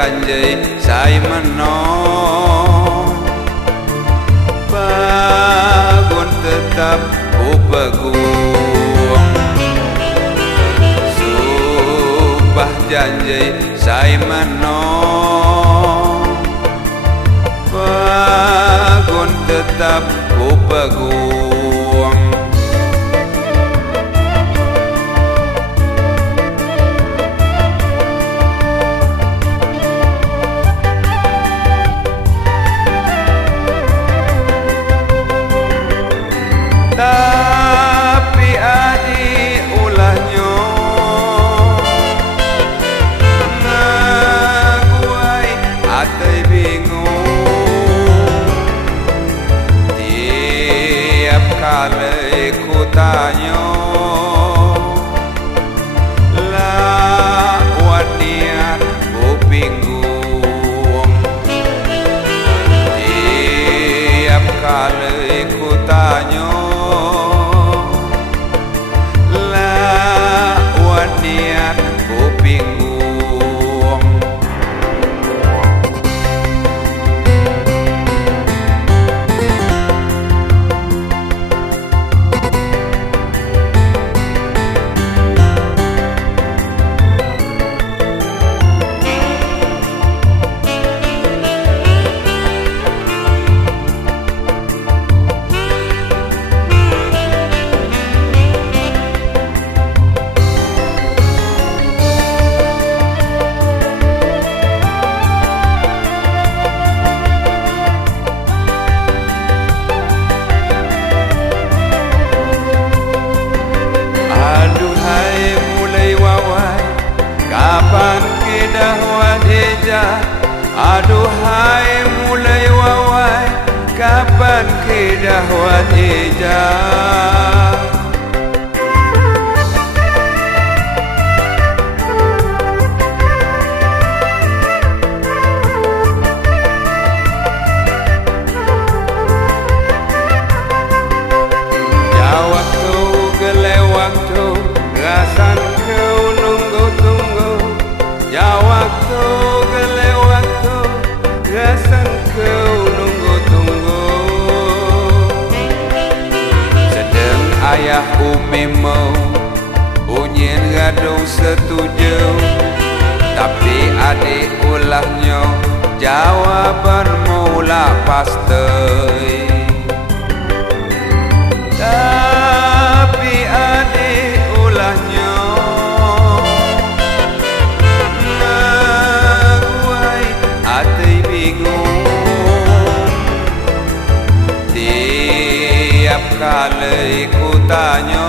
janji saya menong bangun tetap ku peguang sumpah janji saya menong bangun tetap ku peguang. Tapi adik ulahnya ngaguai atai bingung tiap kali ku tanya lawan niat ku bingung tiap kali ku tanya niat ku bingung. Kapan kita wadeja, aduhai mulai wawai. Kapan kita wadeja, ya waktu gele waktu rasan kau nunggu-tunggu. Ya waktu gele waktu rasan kau nunggu-tunggu. Sedang ayah umi mau bunyin gaduh setuju, tapi adik ulahnya jawaban mula pasti. Tapi adik ulahnya ngaguai hati bingung tiap kali ku tanya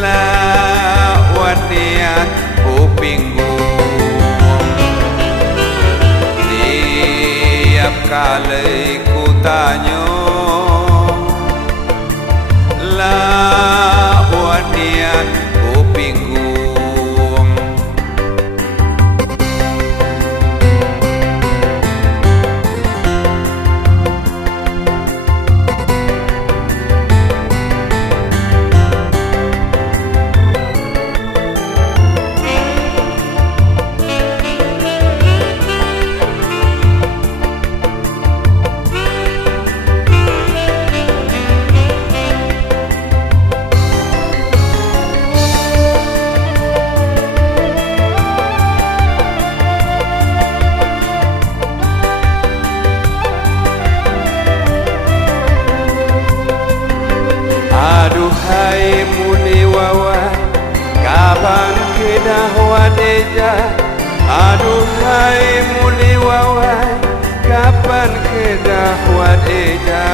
lawan niat ku bingung tiap kali ku tanya lawan niat ku bingung. Aduhai muli wawai, kapan kita wadeja. Aduhai muli wawai, kapan kita wadeja.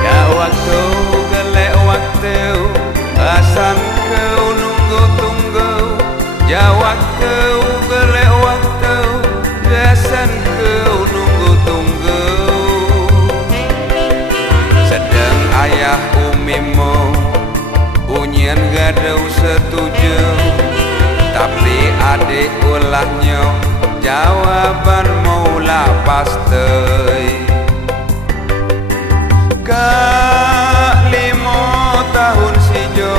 Ya waktu gele waktu rasan kau nunggu-tunggu. Ya waktu gele waktu rasan kau nunggu-tunggu. Sedang ayah ulahnya jawaban mula pasti. Ka 5 tahun sijo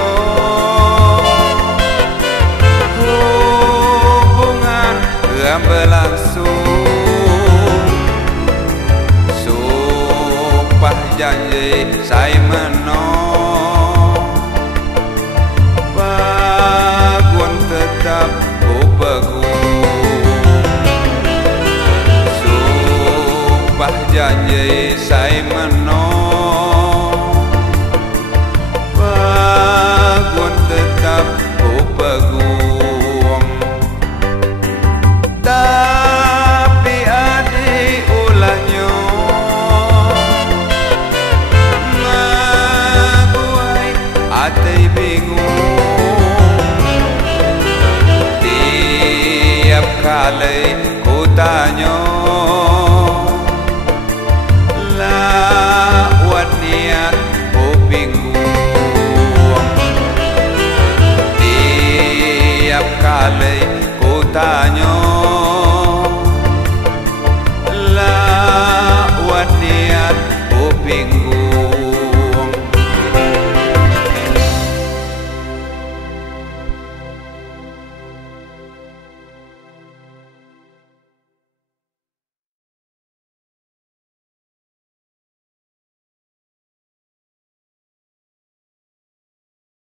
hubungan berlangsung, sumpah janji saya menang, bagun tetap ku pegung, sumpah janji saya menang, bagun tetap ku pegung. Tapi adik ulahnya ngaguai hati bingung, tiap kali ku tanya lawat niat ku bingung, tiap kali